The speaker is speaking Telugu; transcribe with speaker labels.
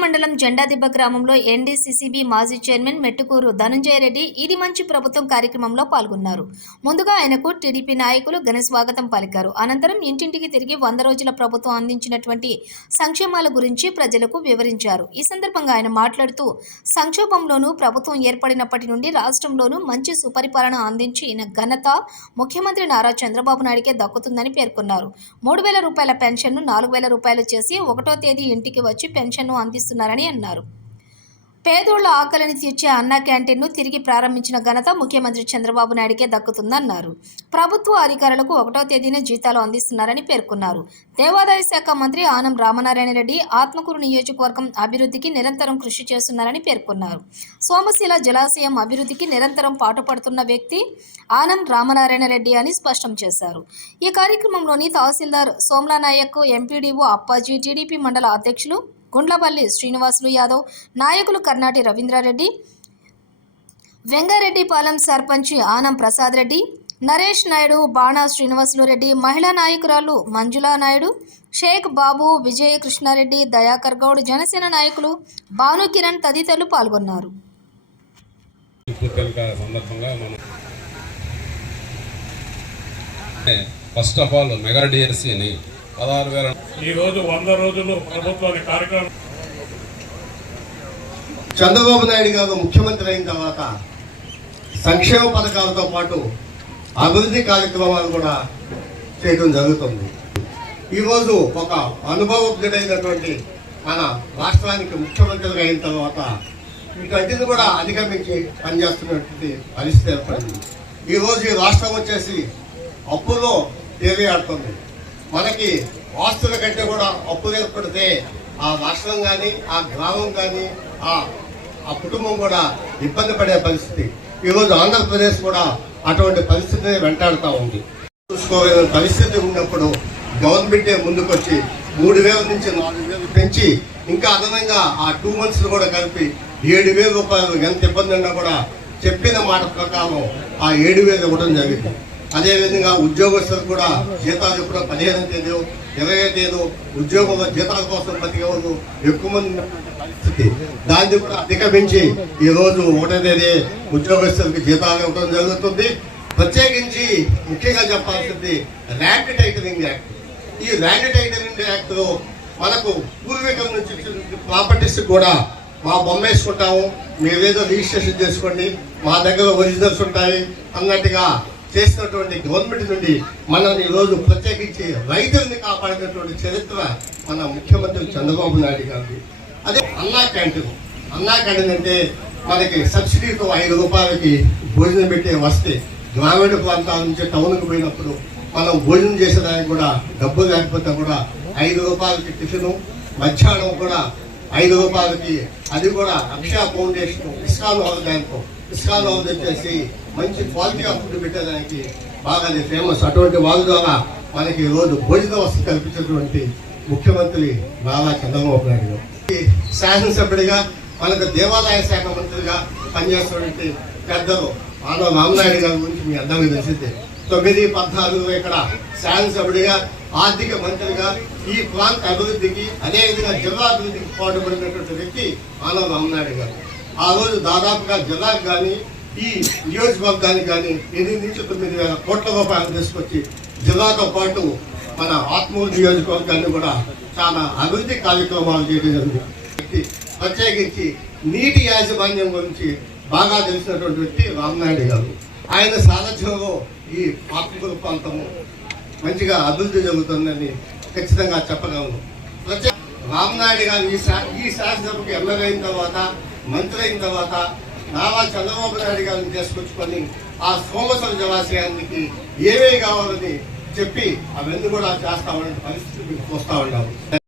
Speaker 1: మండలం జెండాదిబ్బ గ్రామంలో ఎన్డీసీసీబీ మాజీ చైర్మన్ మెట్టుకూరు ధనంజయ రెడ్డి ఇది మంచి ప్రభుత్వం కార్యక్రమంలో పాల్గొన్నారు ముందుగా ఆయనకు టీడీపీ నాయకులు ఘన స్వాగతం పలికారు అనంతరం ఇంటింటికి తిరిగి వంద రోజుల ప్రభుత్వం అందించినటువంటి సంక్షేమాల గురించి ప్రజలకు వివరించారు ఈ సందర్భంగా ఆయన మాట్లాడుతూ సంక్షోభంలోనూ ప్రభుత్వం ఏర్పడినప్పటి నుండి రాష్ట్రంలోనూ మంచి సుపరిపాలన అందించిన ఘనత ముఖ్యమంత్రి నారా చంద్రబాబు నాయుడికే దక్కుతుందని పేర్కొన్నారు మూడు వేల రూపాయల పెన్షన్ను నాలుగు వేల రూపాయలు చేసి ఒకటో తేదీ ఇంటికి వచ్చి పెన్షన్ సేవలను అందిస్తున్నారని అన్నారు పేదోళ్ల ఆకలిని తీర్చే అన్న క్యాంటీన్ను తిరిగి ప్రారంభించిన ఘనత ముఖ్యమంత్రి చంద్రబాబు నాయుడికే దక్కుతుందన్నారు ప్రభుత్వ అధికారులకు ఒకటో తేదీన జీతాలు అందిస్తున్నారని పేర్కొన్నారు దేవాదాయ శాఖ మంత్రి ఆనం రామనారాయణ రెడ్డి ఆత్మకూరు నియోజకవర్గం అభివృద్ధికి నిరంతరం కృషి చేస్తున్నారని పేర్కొన్నారు సోమశీల జలాశయం అభివృద్ధికి నిరంతరం పాటుపడుతున్న వ్యక్తి ఆనం రామనారాయణ రెడ్డి అని స్పష్టం చేశారు ఈ కార్యక్రమంలోని తహసీల్దార్ సోమ్లానాయక్ ఎంపీడీఓ అప్పాజీ టీడీపీ మండల అధ్యక్షులు గుండ్లపల్లి శ్రీనివాసులు యాదవ్ నాయకులు కర్ణాటి రవీంద్రారెడ్డి వెంగారెడ్డిపాలెం సర్పంచ్ ఆనం ప్రసాద్ రెడ్డి నరేష్ నాయుడు బాణా శ్రీనివాసులు రెడ్డి మహిళా నాయకురాలు మంజులా నాయుడు షేక్ బాబు విజయ కృష్ణారెడ్డి దయాకర్ గౌడ్ జనసేన నాయకులు భాను కిరణ్ తదితరులు పాల్గొన్నారు
Speaker 2: ఫస్ట్ ఆఫ్ ఆల్ మెగా డిఎస్సిని పదహారు వేల ఈరోజు వంద రోజులు ప్రభుత్వాన్ని కార్యక్రమం చంద్రబాబు నాయుడు గారు ముఖ్యమంత్రి అయిన తర్వాత సంక్షేమ పథకాలతో పాటు అభివృద్ధి కార్యక్రమాలు కూడా చేయడం జరుగుతుంది ఈరోజు ఒక అనుభవజ్ఞుడైనటువంటి మన రాష్ట్రానికి ముఖ్యమంత్రి అయిన తర్వాత వీటన్నిటిని కూడా అధిగమించి పనిచేస్తున్నటువంటి పరిస్థితి ఏర్పడింది ఈరోజు ఈ రాష్ట్రం వచ్చేసి అప్పుల్లో తేలియాడుతుంది మనకి ఆస్తుల కంటే కూడా అప్పులు ఏర్పడితే ఆ రాష్ట్రం కానీ ఆ గ్రామం కానీ ఆ ఆ కుటుంబం కూడా ఇబ్బంది పడే పరిస్థితి ఈరోజు ఆంధ్రప్రదేశ్ కూడా అటువంటి పరిస్థితిని వెంటాడుతూ ఉంది చూసుకోగలిగిన పరిస్థితి ఉన్నప్పుడు గవర్నమెంటే ముందుకొచ్చి మూడు వేల నుంచి నాలుగు వేలు పెంచి ఇంకా అదనంగా ఆ టూ మంత్స్ కూడా కలిపి ఏడు రూపాయలు ఎంత ఇబ్బంది ఉన్నా కూడా చెప్పిన మాట ప్రకారం ఆ ఏడు వేలు ఇవ్వడం జరిగింది అదేవిధంగా ఉద్యోగస్తులు కూడా జీతాలు ఎప్పుడు పదిహేను తేదీ ఇరవై తేదీ ఉద్యోగంలో జీతాల కోసం బతికేవాళ్ళు ఎక్కువ మంది దాన్ని కూడా అధిగమించి ఈరోజు ఒకటే తేదీ ఉద్యోగస్తులకి జీతాలు ఇవ్వడం జరుగుతుంది ప్రత్యేకించి ముఖ్యంగా చెప్పాల్సింది ర్యాంక్ టైటరింగ్ యాక్ట్ ఈ ర్యాంక్ టైటరింగ్ యాక్ట్లో మనకు పూర్వీకం నుంచి ప్రాపర్టీస్ కూడా మా బొమ్మేసుకుంటాము మీరేదో రిజిస్ట్రేషన్ చేసుకోండి మా దగ్గర ఒరిజినల్స్ ఉంటాయి అన్నట్టుగా చేసినటువంటి గవర్నమెంట్ నుండి మనం ఈరోజు ప్రత్యేకించి రైతుల్ని కాపాడినటువంటి చరిత్ర మన ముఖ్యమంత్రి చంద్రబాబు నాయుడు గారి అదే అన్నా క్యాంటీన్ అన్నా క్యాంటీన్ అంటే మనకి సబ్సిడీతో ఐదు రూపాయలకి భోజనం పెట్టే వస్తే గ్రామీణ ప్రాంతాల నుంచి టౌన్కి పోయినప్పుడు మనం భోజనం చేసేదానికి కూడా డబ్బు లేకపోతే కూడా ఐదు రూపాయలకి టిఫిను మధ్యాహ్నం కూడా ఐదు రూపాయలకి అది కూడా అక్షయ ఫౌండేషన్ ఇస్కాన్ హౌస్ దానికో ఇస్కాన్ హౌస్ వచ్చేసి మంచి క్వాలిటీ ఆఫ్ ఫుడ్ పెట్టేదానికి బాగా ఫేమస్ అటువంటి వాళ్ళ ద్వారా మనకి ఈరోజు భోజన వసతి కల్పించినటువంటి ముఖ్యమంత్రి బాలా చంద్రబాబు నాయుడు శాసనసభ్యుడిగా మనకు దేవాలయ శాఖ మంత్రిగా పనిచేస్తున్నటువంటి పెద్దలు మాధవ రామనాయుడు గారి గురించి మీ అందరికీ తెలిసిందే తొమ్మిది పద్నాలుగు ఇక్కడ శాసనసభ్యుడిగా ఆర్థిక మంత్రిగా ఈ ప్రాంత అభివృద్ధికి విధంగా జిల్లా అభివృద్ధికి పాటుపడినటువంటి వ్యక్తి మానవ రామనాయుడు గారు ఆ రోజు దాదాపుగా జిల్లాకు కానీ ఈ నియోజకవర్గానికి కానీ ఎనిమిది నుంచి తొమ్మిది వేల కోట్ల రూపాయలు తీసుకొచ్చి జిల్లాతో పాటు మన ఆత్మూరు నియోజకవర్గాన్ని కూడా చాలా అభివృద్ధి కార్యక్రమాలు చేయడం వ్యక్తి ప్రత్యేకించి నీటి యాజమాన్యం గురించి బాగా తెలిసినటువంటి వ్యక్తి రామనాయుడు గారు ఆయన సారథ్యంలో ఈ ఆత్మూరు ప్రాంతము మంచిగా అభివృద్ధి జరుగుతుందని ఖచ్చితంగా చెప్పగలను రామనాయుడు గారు ఈ ఈ శాసనసభకు ఎమ్మెల్యే అయిన తర్వాత మంత్రి అయిన తర్వాత నారా చంద్రబాబు నాయుడు గారిని తీసుకొచ్చుకొని ఆ సోమసర జలాశయానికి ఏమేమి కావాలని చెప్పి అవన్నీ కూడా చేస్తా పరిస్థితి వస్తూ ఉన్నాము